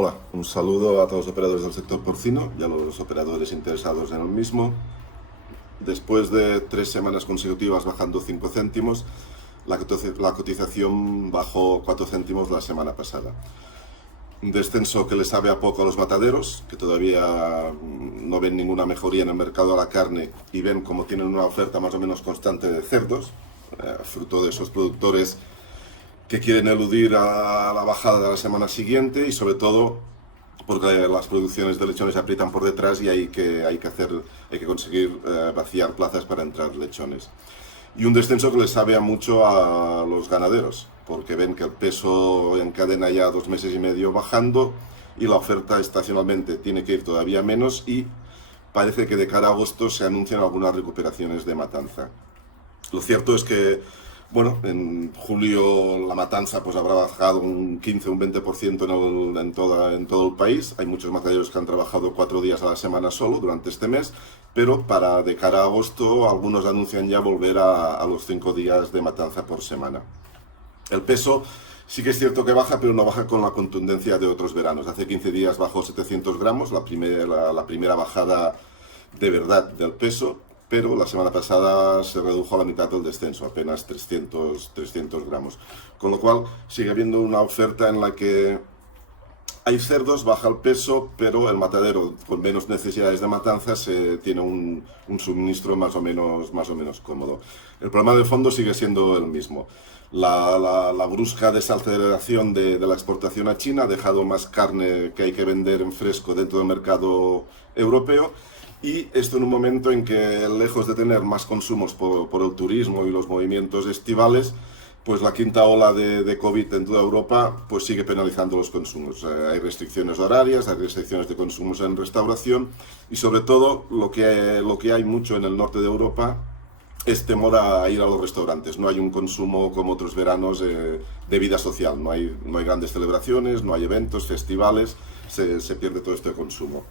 Hola, un saludo a todos los operadores del sector porcino y a los operadores interesados en el mismo. Después de 3 semanas consecutivas bajando 5 céntimos, la cotización bajó 4 céntimos la semana pasada. Un descenso que le sabe a poco a los mataderos, que todavía no ven ninguna mejoría en el mercado de la carne y ven como tienen una oferta más o menos constante de cerdos, fruto de esos productores que quieren eludir a la bajada de la semana siguiente y sobre todo porque las producciones de lechones aprietan por detrás y hay que conseguir vaciar plazas para entrar lechones. Y un descenso que les sabe mucho a los ganaderos, porque ven que el peso encadena ya 2 meses y medio bajando y la oferta estacionalmente tiene que ir todavía menos y parece que de cara a agosto se anuncian algunas recuperaciones de matanza. Lo cierto es que, bueno, en julio la matanza pues habrá bajado un 15 o un 20% en todo el país. Hay muchos mataderos que han trabajado 4 días a la semana solo durante este mes, pero de cara a agosto algunos anuncian ya volver a los 5 días de matanza por semana. El peso sí que es cierto que baja, pero no baja con la contundencia de otros veranos. Hace 15 días bajó 700 gramos, la primera bajada de verdad del peso, pero la semana pasada se redujo a la mitad del descenso, apenas 300 gramos. Con lo cual sigue habiendo una oferta en la que hay cerdos, baja el peso, pero el matadero con menos necesidades de matanzas tiene un suministro más o menos cómodo. El problema de fondo sigue siendo el mismo. La brusca desaceleración de la exportación a China ha dejado más carne que hay que vender en fresco dentro del mercado europeo. Y esto en un momento en que, lejos de tener más consumos por el turismo y los movimientos estivales, pues la quinta ola de COVID en toda Europa pues sigue penalizando los consumos. Hay restricciones horarias, hay restricciones de consumos en restauración y sobre todo lo que hay mucho en el norte de Europa es temor a ir a los restaurantes. No hay un consumo como otros veranos de vida social. No hay grandes celebraciones, no hay eventos, festivales, se pierde todo este consumo.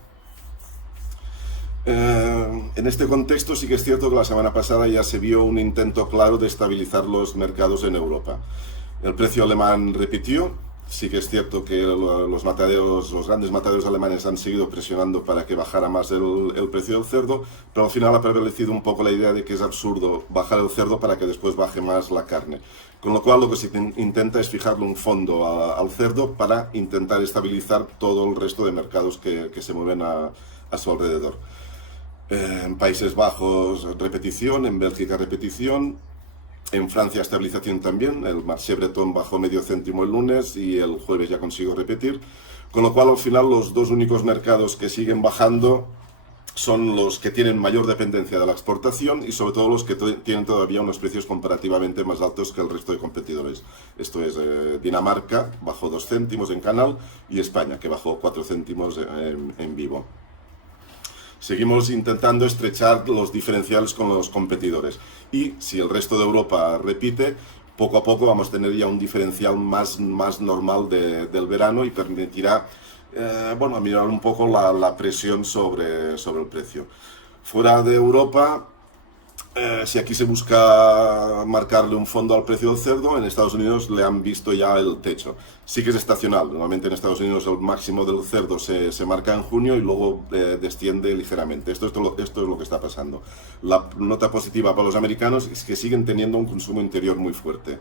En este contexto sí que es cierto que la semana pasada ya se vio un intento claro de estabilizar los mercados en Europa. El precio alemán repitió, sí que es cierto que los grandes mataderos alemanes han seguido presionando para que bajara más el precio del cerdo, pero al final ha prevalecido un poco la idea de que es absurdo bajar el cerdo para que después baje más la carne. Con lo cual lo que se intenta es fijarle un fondo al cerdo para intentar estabilizar todo el resto de mercados que se mueven a su alrededor. En Países Bajos repetición, en Bélgica repetición, en Francia estabilización también, el marché bretón bajó medio céntimo el lunes y el jueves ya consiguió repetir, con lo cual al final los dos únicos mercados que siguen bajando son los que tienen mayor dependencia de la exportación y sobre todo los que tienen todavía unos precios comparativamente más altos que el resto de competidores. Esto es Dinamarca, bajó 2 céntimos en canal, y España, que bajó 4 céntimos en vivo. Seguimos intentando estrechar los diferenciales con los competidores y si el resto de Europa repite, poco a poco vamos a tener ya un diferencial más normal del verano y permitirá mirar un poco la presión sobre el precio. Fuera de Europa, si aquí se busca marcarle un fondo al precio del cerdo, en Estados Unidos le han visto ya el techo. Sí que es estacional. Normalmente en Estados Unidos el máximo del cerdo se marca en junio y luego desciende ligeramente. Esto es lo que está pasando. La nota positiva para los americanos es que siguen teniendo un consumo interior muy fuerte.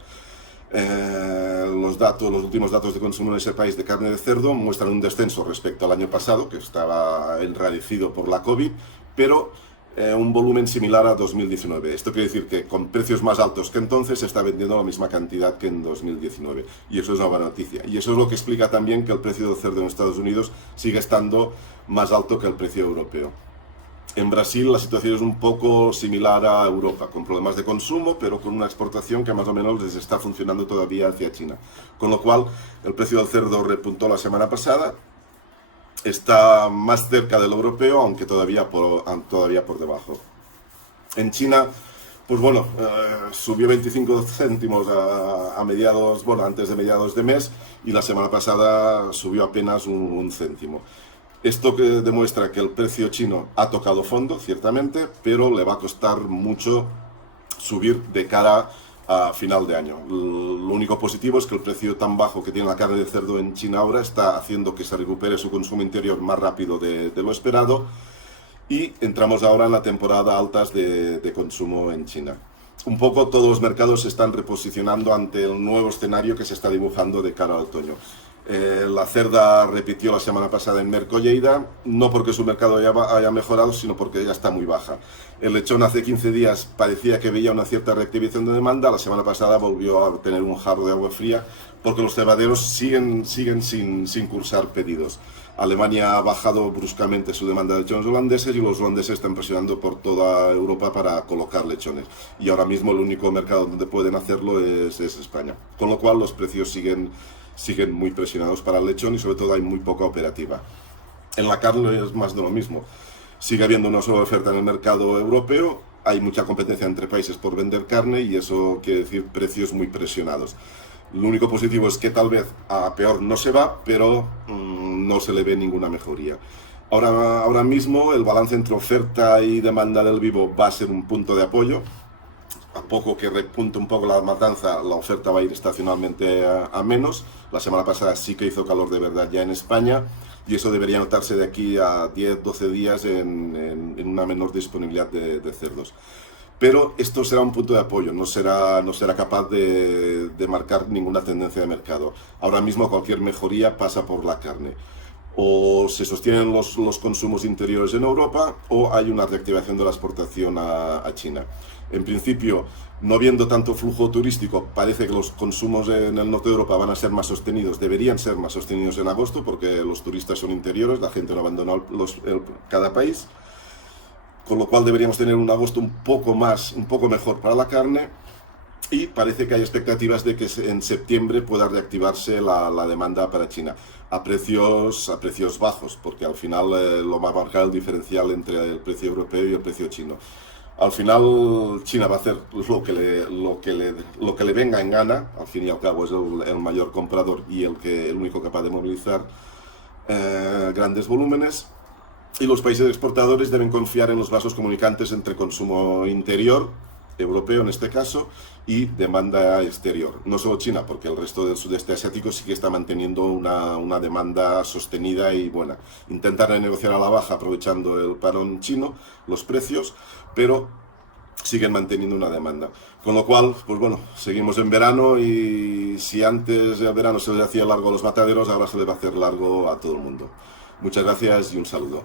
Los últimos datos de consumo en ese país de carne de cerdo muestran un descenso respecto al año pasado, que estaba enrarecido por la COVID, pero un volumen similar a 2019. Esto quiere decir que con precios más altos que entonces se está vendiendo la misma cantidad que en 2019. Y eso es una buena noticia. Y eso es lo que explica también que el precio del cerdo en Estados Unidos sigue estando más alto que el precio europeo. En Brasil la situación es un poco similar a Europa, con problemas de consumo, pero con una exportación que más o menos les está funcionando todavía hacia China. Con lo cual, el precio del cerdo repuntó la semana pasada, está más cerca del europeo, aunque todavía por debajo. En China, pues bueno, subió 25 céntimos antes de mediados de mes y la semana pasada subió apenas un céntimo. Esto que demuestra que el precio chino ha tocado fondo, ciertamente, pero le va a costar mucho subir de cara a final de año. Lo único positivo es que el precio tan bajo que tiene la carne de cerdo en China ahora está haciendo que se recupere su consumo interior más rápido de lo esperado, y entramos ahora en la temporada altas de consumo en China. Un poco todos los mercados se están reposicionando ante el nuevo escenario que se está dibujando de cara al otoño. La cerda repitió la semana pasada en Merco-Lleida, no porque su mercado haya mejorado, sino porque ya está muy baja. El lechón hace 15 días parecía que veía una cierta reactivación de demanda, la semana pasada volvió a tener un jarro de agua fría porque los cebaderos siguen sin cursar pedidos. Alemania ha bajado bruscamente su demanda de lechones holandeses y los holandeses están presionando por toda Europa para colocar lechones. Y ahora mismo el único mercado donde pueden hacerlo es España. Con lo cual los precios siguen muy presionados para el lechón y sobre todo hay muy poca operativa. En la carne es más de lo mismo. Sigue habiendo una sola oferta en el mercado europeo, hay mucha competencia entre países por vender carne y eso quiere decir precios muy presionados. Lo único positivo es que tal vez a peor no se va, pero no se le ve ninguna mejoría. Ahora mismo el balance entre oferta y demanda del vivo va a ser un punto de apoyo. A poco que repunte un poco la matanza, la oferta va a ir estacionalmente a menos. La semana pasada sí que hizo calor de verdad ya en España y eso debería notarse de aquí a 10-12 días en una menor disponibilidad de cerdos. Pero esto será un punto de apoyo, no será capaz de marcar ninguna tendencia de mercado. Ahora mismo cualquier mejoría pasa por la carne. O se sostienen los consumos interiores en Europa o hay una reactivación de la exportación a China. En principio, no viendo tanto flujo turístico, parece que los consumos en el norte de Europa van a ser más sostenidos, deberían ser más sostenidos en agosto porque los turistas son interiores, la gente no abandona cada país. Con lo cual deberíamos tener un agosto un poco mejor para la carne y parece que hay expectativas de que en septiembre pueda reactivarse la demanda para China a precios bajos, porque al final lo va a marcar el diferencial entre el precio europeo y el precio chino. Al final China va a hacer lo que le venga en gana, al fin y al cabo es el mayor comprador y el único capaz de movilizar grandes volúmenes. Y los países exportadores deben confiar en los vasos comunicantes entre consumo interior, europeo en este caso, y demanda exterior. No solo China, porque el resto del sudeste asiático sí que está manteniendo una demanda sostenida y buena. Intentan renegociar a la baja aprovechando el parón chino, los precios, pero siguen manteniendo una demanda. Con lo cual, pues bueno, seguimos en verano y si antes el verano se les hacía largo a los mataderos, ahora se les va a hacer largo a todo el mundo. Muchas gracias y un saludo.